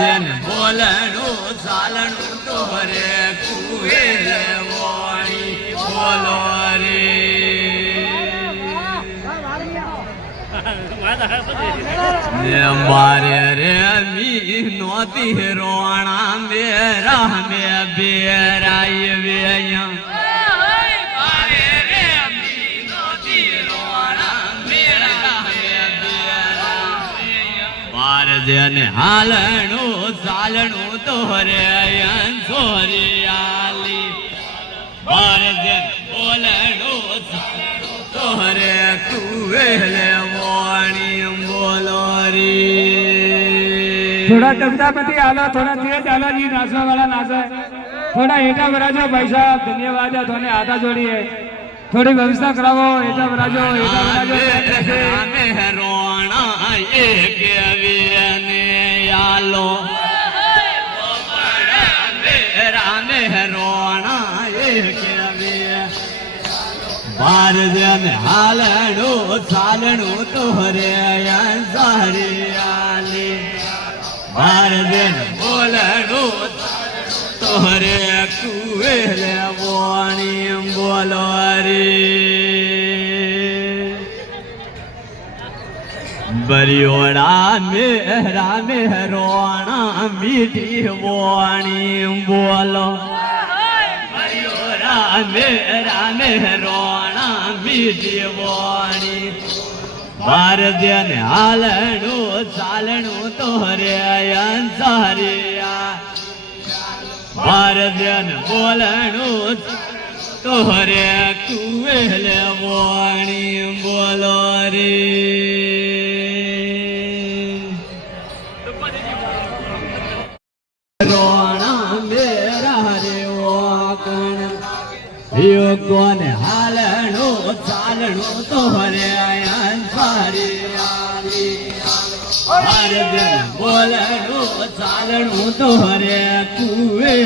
જેન બોલણું ચાલણું તો રે કુએ વાણી બોલો રે મારે રે મી નોતી રોણા મેરા મે બેરાય વેયા જેને હાલણું ચાલણું તો રે સોરી આલી માર જેન બોલણું ચાલણું તો રે કુએ વાણી બોલો રી થોડા કવિતાપતિ આલો થોડા તેજ આલો જી નાચવા वाला नाचे थोड़ा एटा बराजो भाई साहब धन्यवाद है थोने हाथा जोड़िए थोड़ी व्यवस्था करावो एटा बराजो हमें रोना ये के ने आलो रामे रोना ये के बार जन हालणो चालणो तो रे सारी आली बार जन बोलणो तो रे कुए वाणी बोलो रे बरियोड़ा मेरा मेहरोना मीठी वाणी बोलो बरियोड़ा मेरा मेहरोना मीठी वाणी बार दिन हालणो चालणो तो रे सारी बार दिन बोलणो तो रे कुए वाणी बोलो रे रोना मेरा रे यो कोन हालणो चालणो तो रे सारी आली बार दिन बोलणो चालणो तो रे कुए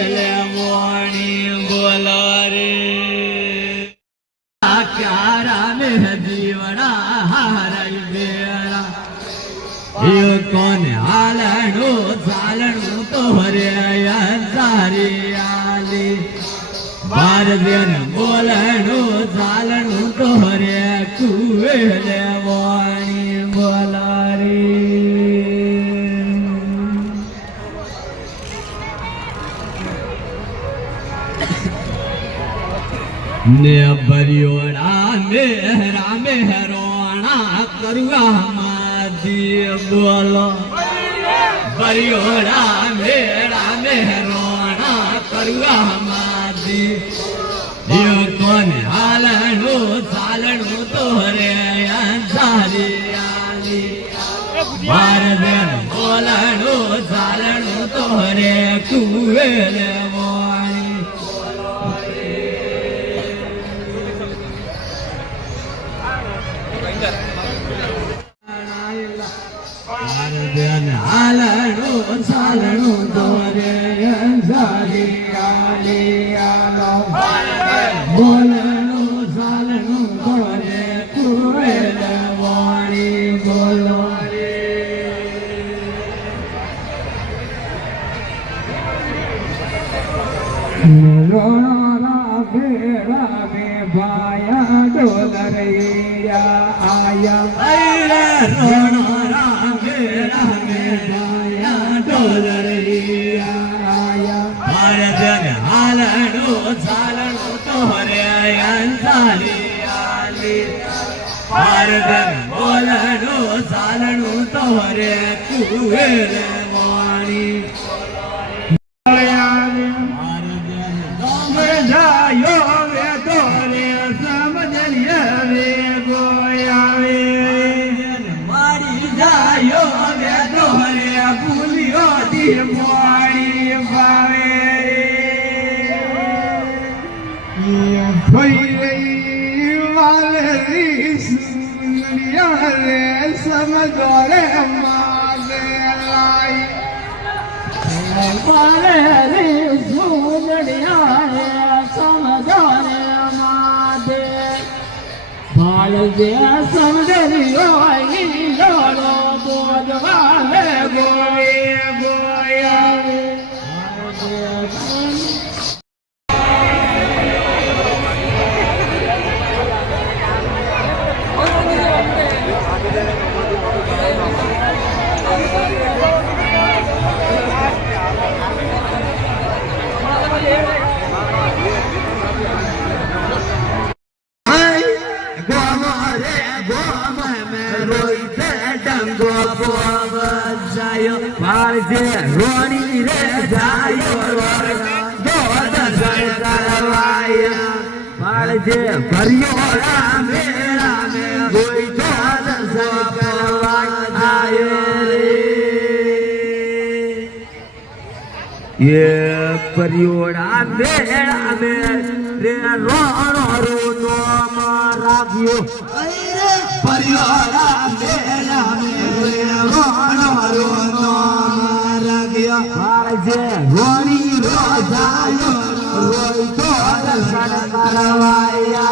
वाणी बोलो रे क्यारा में जीवना हारई बेरा यो कोन हालणो चालणो तो रे सारी आली बार दिन बोलणो चालणो तो रे कुए वाणी बोलो रे ने बरियोड़ा मेरा मेहरोना करुआ मादी बोलो बरियोड़ा मेरा मेहरोना करुआ मादी यो कोन हालणो चालणो तो रे सारी आली बार दिन बोलणो चालणो तो रे कुए वाणी हालणो चालणो तो रे सारी आली आलो बोलणो चालणो तो रे कुए वाणी बोलो रे रोना बेड़ा में भाया डोलरिया आया रोना मेरा में भाया डोलरिया आया हर जन हालणो चालणो तो रे सारी आली हर जन बोलणो चालणो तो रे कुए वाणी जायो वे तोरे समझलिए वे गोया वे मारी जायो वे तोरे भूलियो दी मोड़ी बावे खोई वाले सुनिया रे समझो रे मारे लाई वाले रे सुनिया रे समझो रे मादे भाल जे समझलियो लोलो बोझ वाले गोए गोया આયો ભારજે રોણી રે જાયો તો દર્શન કરવાયા ભારજે ભર્યો રામે રામે કોઈ તો દર્શન કરવા આયો રે ये परियोड़ा मेरा रे रोनो रोनो मारा गयो परियोड़ा मेरा रे रोनो रोनो मारा गया आज रोनी रोजायो रोई तो दर्शन करवाया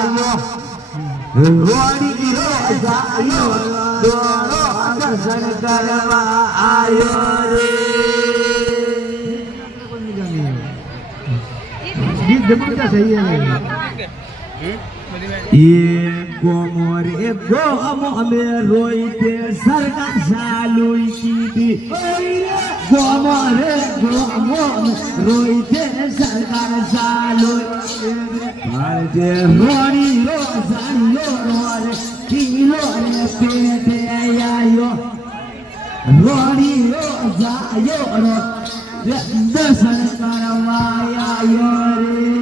रोनी रोजायो तो दर्शन करवा आयो रे गीत जबरदस्त सही है ये गोमोरे गोमो में रोईते सरकार सालुई की थी गोमोरे गोमो रोईते सरकार सालुई भारते रोनी रोजायो रोरे किलो रे पेटे आयो रोनी रोजायो रो दर्शन करवाया रे